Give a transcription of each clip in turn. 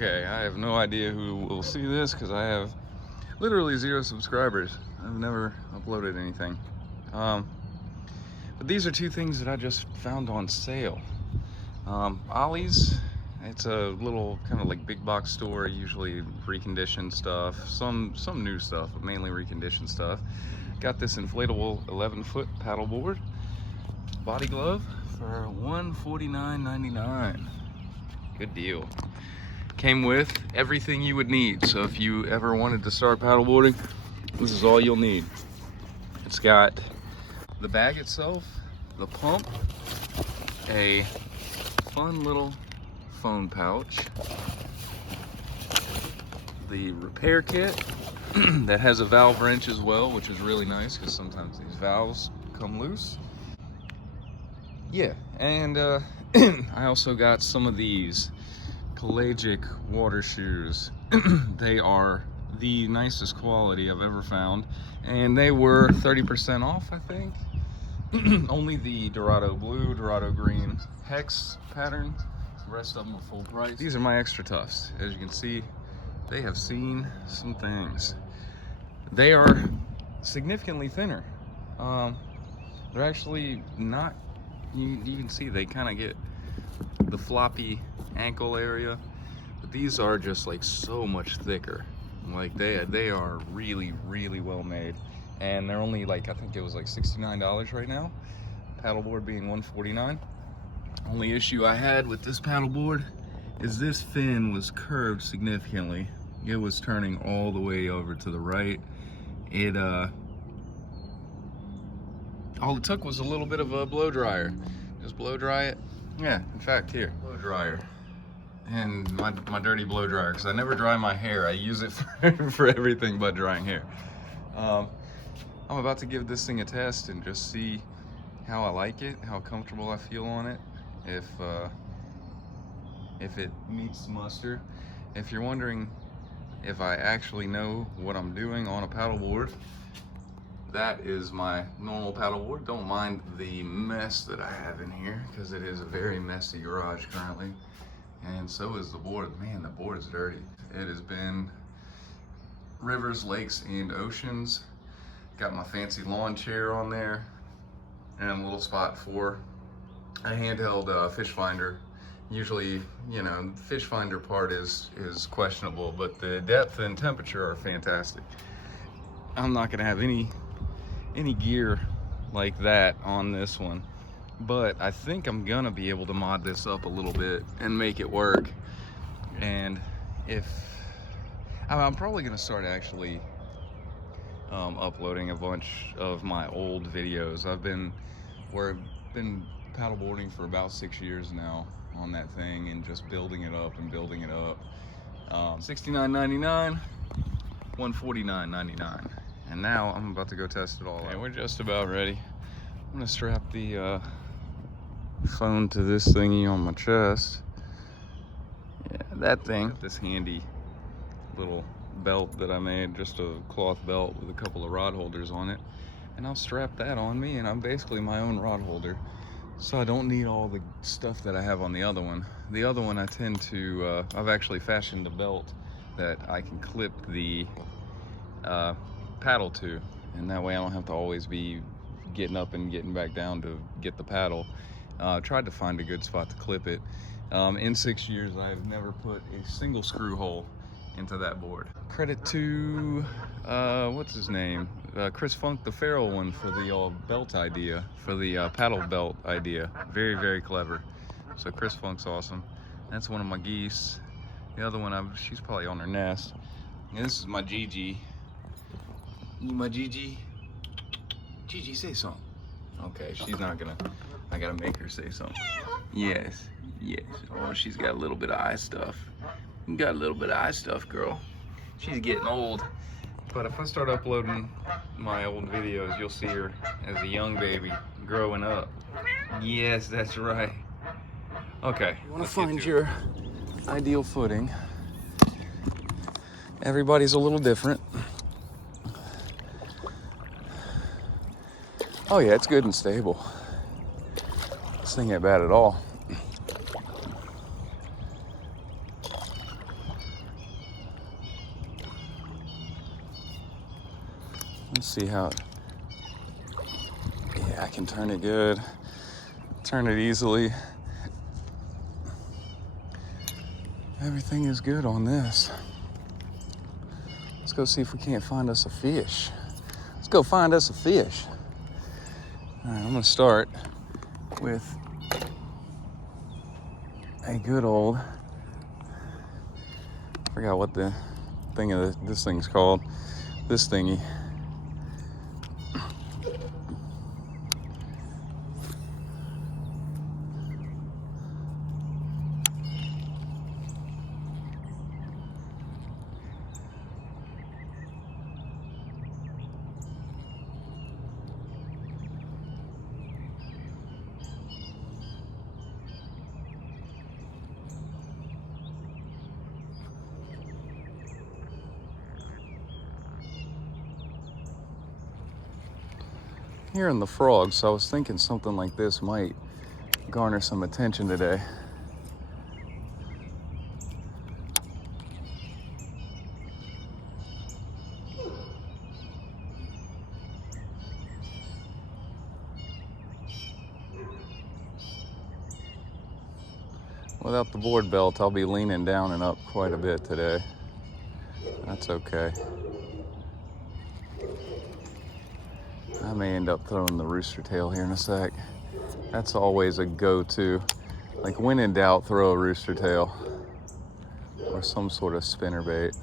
Okay, I have no idea who will see this because I have literally 0 subscribers. I've never uploaded anything. But these are 2 things that I just found on sale. Ollie's, it's a little kind of like big box store, usually reconditioned stuff, some new stuff, but mainly reconditioned stuff. Got this inflatable 11-foot paddleboard, body glove for $149.99. Good deal. Came with everything you would need. So if you ever wanted to start paddleboarding, this is all you'll need. It's got the bag itself, the pump, a fun little phone pouch, the repair kit that has a valve wrench as well, which is really nice because sometimes these valves come loose. Yeah, and I also got some of these Pelagic water shoes. They are the nicest quality I've ever found, and they were 30% off, I think. Only the Dorado blue, Dorado green hex pattern. The rest of them are full price. These are my extra toughs. As you can see, they have seen some things. They are significantly thinner. They're actually not, you can see they kind of get the floppy ankle area, but these are just like so much thicker. Like they are really well made, and they're only like, I think it was like $69 right now, paddleboard being $149. Only issue I had with this paddleboard is this fin was curved significantly. It was turning all the way over to the right. All it took was a little bit of a blow dryer. Just blow dry it. Yeah, in fact, here, blow dryer. And my dirty blow dryer, because I never dry my hair. I use it for everything but drying hair. I'm about to give this thing a test and just see how I like it, how comfortable I feel on it, if it meets the muster. If you're wondering if I actually know what I'm doing on a paddleboard, that is my normal paddleboard. Don't mind the mess that I have in here, because it is a very messy garage currently. And so is the board. Man, the board is dirty. It has been rivers, lakes, and oceans. Got my fancy lawn chair on there, and a little spot for a handheld fish finder. Usually, you know, the fish finder part is questionable, but the depth and temperature are fantastic. I'm not gonna have any gear like that on this one, but I think I'm gonna be able to mod this up a little bit and make it work. And I'm probably gonna start actually uploading a bunch of my old videos. I've been paddleboarding for about 6 years now on that thing, and just building it up and building it up. $69.99, $149.99. And now I'm about to go test it all out. We're just about ready. I'm gonna strap the phone to this thingy on my chest. Yeah, that thing. This handy little belt that I made, just a cloth belt with a couple of rod holders on it. And I'll strap that on me, and I'm basically my own rod holder. So I don't need all the stuff that I have on the other one. The other one I tend to, I've actually fashioned a belt that I can clip the paddle to, and that way I don't have to always be getting up and getting back down to get the paddle. Tried to find a good spot to clip it. In 6 years, I have never put a single screw hole into that board. Credit to, what's his name? Chris Funk, the Feral one, for the belt idea, for the paddle belt idea. Very clever. So Chris Funk's awesome. That's one of my geese. The other one, she's probably on her nest. And this is my Gigi. My Gigi. Gigi, say something. Okay, she's not gonna, I gotta make her say something. Yes. Oh, she's got a little bit of eye stuff. You got a little bit of eye stuff, girl. She's getting old. But if I start uploading my old videos, you'll see her as a young baby growing up. Yes, that's right. Okay. You want to find your ideal footing. Everybody's a little different. Oh yeah, it's good and stable. This thing ain't bad at all. see how, yeah, I can turn it good. Turn it easily. Everything is good on this. Let's go see if we can't find us a fish. Let's go find us a fish. All right, I'm gonna start with a good old, I forgot what the thing of this thing's called. This thingy. Hearing the frogs, so I was thinking something like this might garner some attention today. Without the board belt, I'll be leaning down and up quite a bit today. That's okay. I may end up throwing the rooster tail here in a sec. That's always a go-to. Like when in doubt, throw a rooster tail or some sort of spinner bait.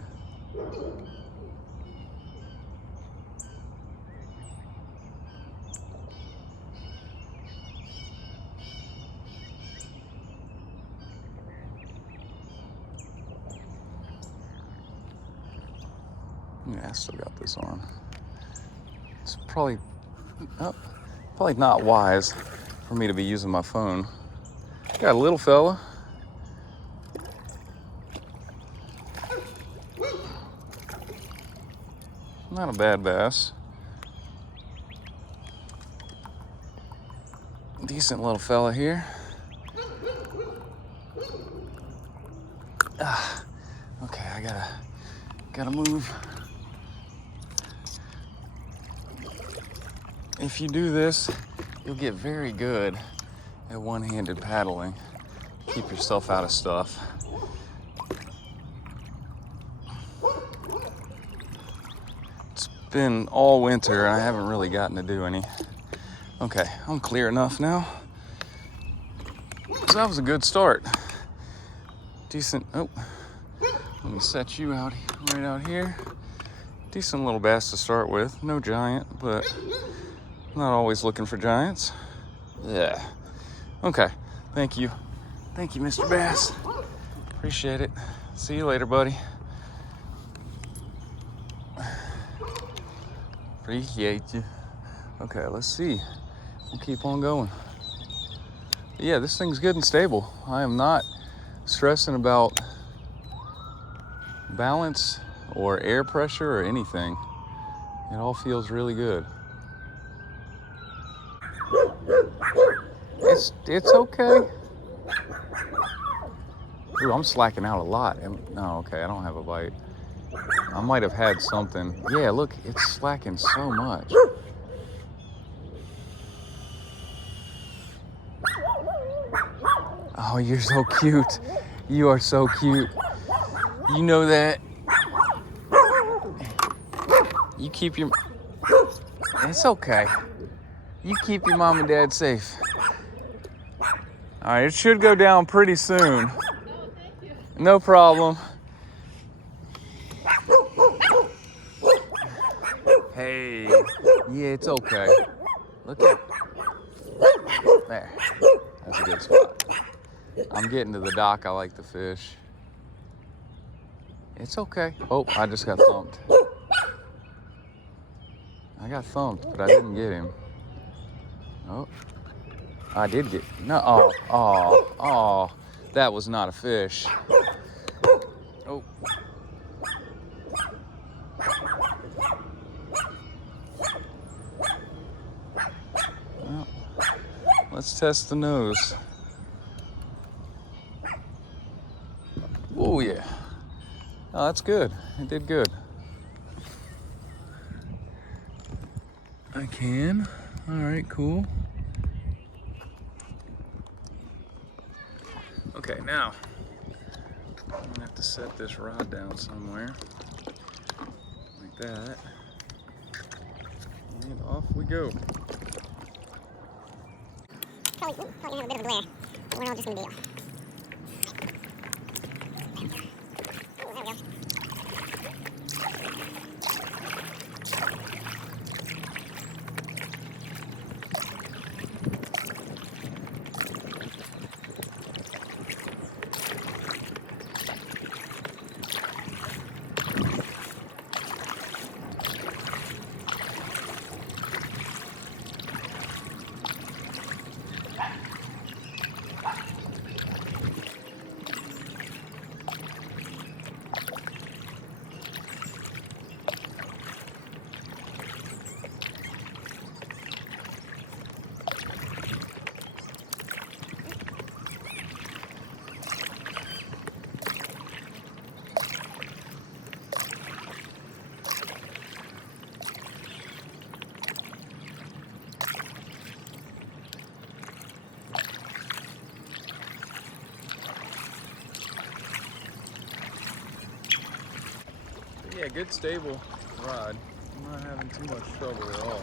Yeah, I still got this on. It's probably not wise for me to be using my phone. Got a little fella. Not a bad bass. Decent little fella here. Okay, I gotta move. If you do this, you'll get very good at one-handed paddling. Keep yourself out of stuff. It's been all winter and I haven't really gotten to do any. Okay, I'm clear enough now. So that was a good start. Decent, oh, let me set you out right out here. Decent little bass to start with. No giant, but not always looking for giants. Yeah. Okay. Thank you. Thank you, Mr. Bass. Appreciate it. See you later, buddy. Appreciate you. Okay, let's see. We'll keep on going. But yeah, this thing's good and stable. I am not stressing about balance or air pressure or anything. It all feels really good. It's okay. Ooh, I'm slacking out a lot. No, okay, I don't have a bite. I might have had something. Yeah, look, it's slacking so much. Oh, you're so cute. You are so cute. You know that. You keep your... It's okay. You keep your mom and dad safe. All right, it should go down pretty soon. Oh, thank you. No problem. Hey, yeah, it's okay. Look at there. That's a good spot. I'm getting to the dock. I like the fish. It's okay. Oh, I just got thumped. I got thumped, but I didn't get him. Oh, I did get, no, oh, that was not a fish. Oh. Well, let's test the nose. Oh yeah. Oh, that's good. It did good. can. All right, cool. Okay, now I'm gonna have to set this rod down somewhere, like that, and off we go. Probably gonna have a bit of a glare, but we're all just gonna deal. Oh, there we go. Yeah, good stable rod. I'm not having too much trouble at all.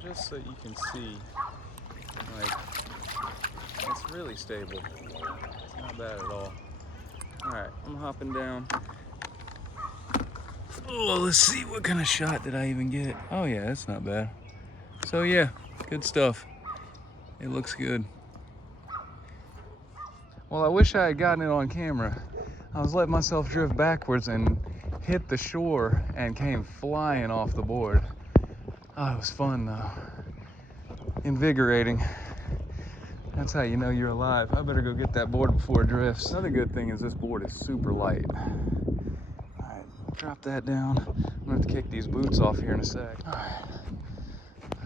Just so you can see, like, it's really stable. It's not bad at all. Alright, I'm hopping down. Oh, let's see, what kind of shot did I even get? Oh yeah, that's not bad. So yeah, good stuff. It looks good. Well, I wish I had gotten it on camera. I was letting myself drift backwards and hit the shore and came flying off the board. Oh, it was fun though. Invigorating. That's how you know you're alive. I better go get that board before it drifts. Another good thing is this board is super light. All right, drop that down. I'm gonna have to kick these boots off here in a sec. All right,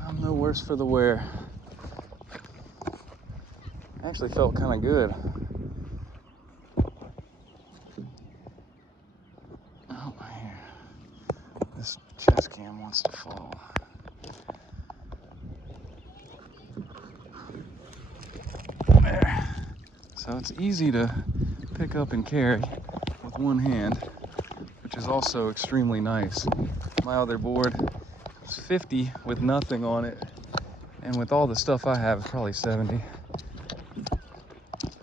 I'm no worse for the wear. Actually felt kind of good. Oh, here. This chest cam wants to fall. There. So it's easy to pick up and carry with one hand, which is also extremely nice. My other board is 50 with nothing on it, and with all the stuff I have, it's probably 70.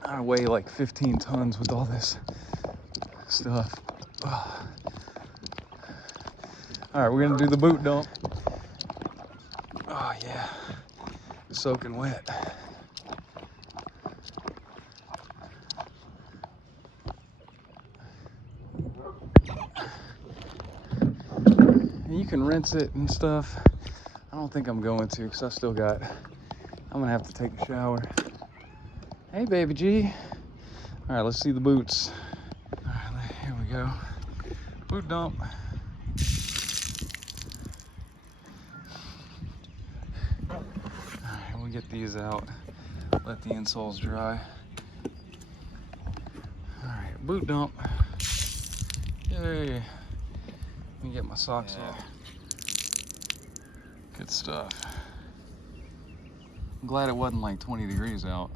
I weigh like 15 tons with all this stuff. Ugh. All right, we're gonna do the boot dump. Oh yeah, soaking wet. You can rinse it and stuff. I don't think I'm going to, because I'm gonna have to take a shower. Hey, baby G. All right, let's see the boots. All right, here we go. Boot dump. All right, we'll get these out. Let the insoles dry. All right, boot dump. Yay. Let me get my socks off. Good stuff. I'm glad it wasn't like 20 degrees out.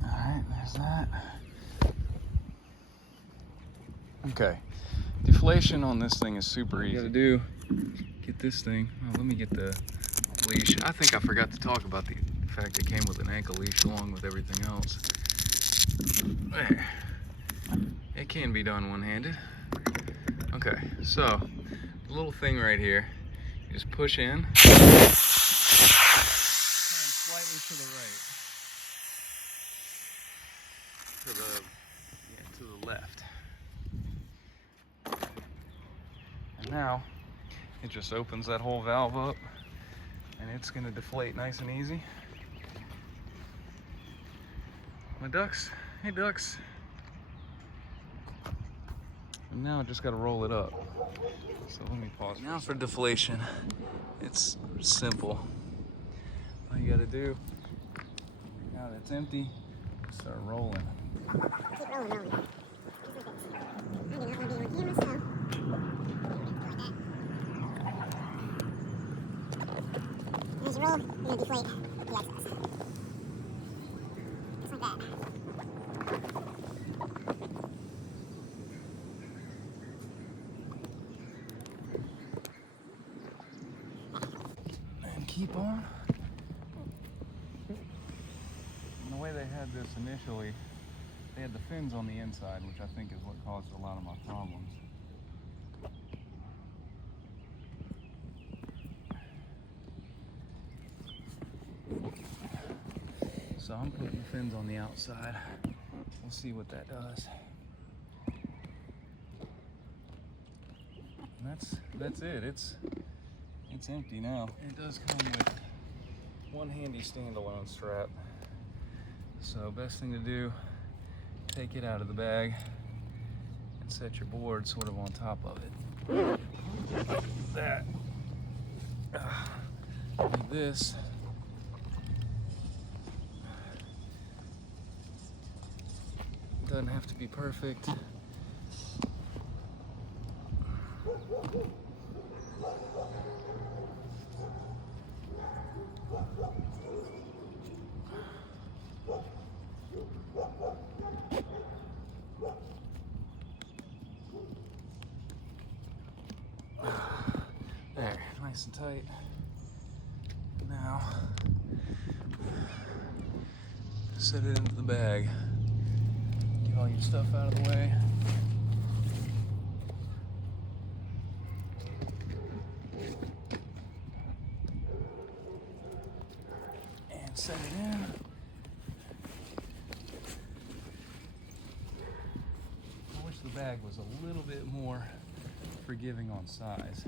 All right, there's that. Okay, deflation on this thing is super easy. What you gotta do, get this thing. Oh, let me get the leash. I think I forgot to talk about the fact it came with an ankle leash along with everything else. There. It can be done one-handed. Okay, so the little thing right here, you just push in. now it just opens that whole valve up and it's gonna deflate nice and easy. My ducks, hey ducks. And now I just gotta roll it up. So let me pause. Now for deflation, it's simple. All you gotta do, now that it's empty, start rolling. Keep rolling. I do not want to be on camera, so. Like that. And as you roll, you're going to deflate the excess. Just like that. And keep on. And the way they had this initially, they had the fins on the inside, which I think is what caused a lot of my problems. So I'm putting the fins on the outside. We'll see what that does. And that's it. It's empty now. It does come with one handy standalone strap. So best thing to do, take it out of the bag and set your board sort of on top of it. Like that. Like this. Doesn't have to be perfect. There, nice and tight. Now, set it into the bag. Get all your stuff out of the way. And set it in. I wish the bag was a little bit more forgiving on size.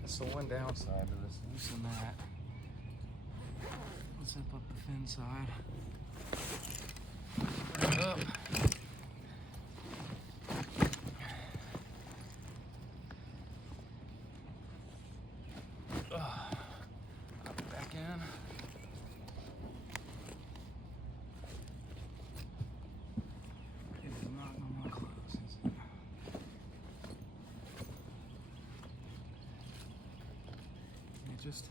That's the one downside to this. Loosen that. Zip up the fin side. Bring it up. Pop it back in. It is not going to close, is it? Just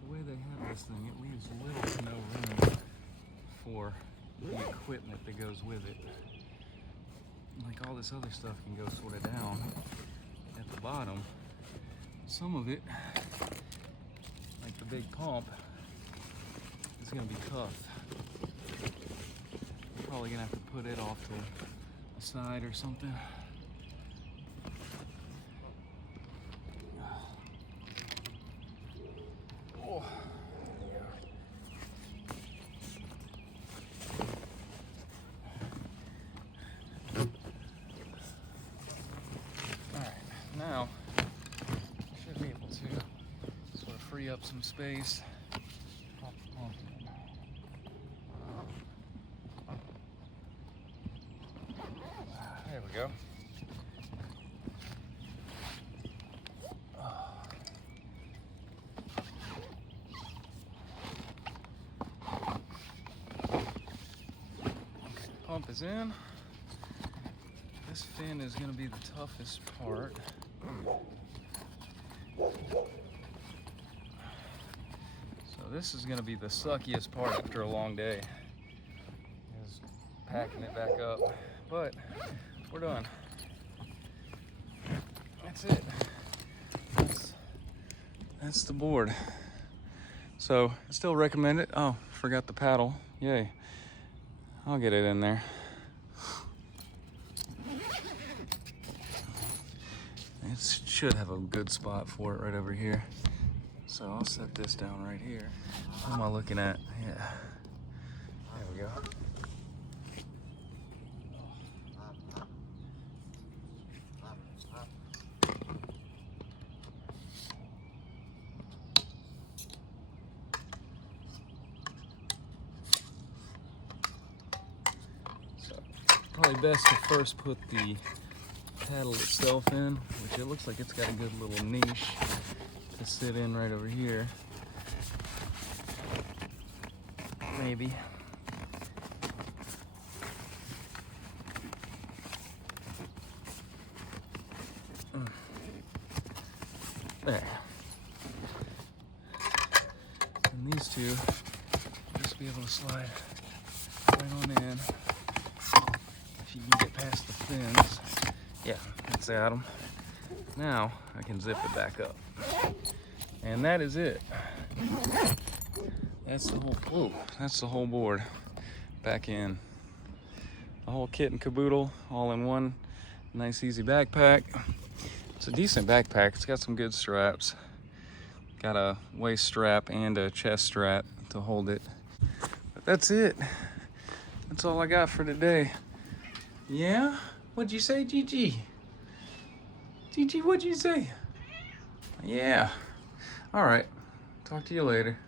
the way they have this thing, it leaves little to no room for the equipment that goes with it. Like all this other stuff can go sort of down at the bottom. Some of it, like the big pump, is going to be tough. I'm probably going to have to put it off to the side or something. Now, I should be able to sort of free up some space. Pop the pump in. There we go. Pump is in. This fin is going to be the toughest part. So this is going to be the suckiest part after a long day, is packing it back up. But we're done. That's it. That's the board. So I still recommend it. Oh, forgot the paddle. Yay. I'll get it in there. It should have a good spot for it right over here. So I'll set this down right here. What am I looking at? Yeah. There we go. So probably best to first put the paddle itself in, which it looks like it's got a good little niche to sit in right over here. Maybe. There. And these two will just be able to slide right on in. If you can get past the fins. Yeah, that's got them. Now I can zip it back up. And that is it. That's the that's the whole board back in. The whole kit and caboodle all in one nice easy backpack. It's a decent backpack. It's got some good straps. Got a waist strap and a chest strap to hold it. But that's it. That's all I got for today. Yeah? What'd you say, Gigi? Gigi, what'd you say? Yeah. All right. Talk to you later.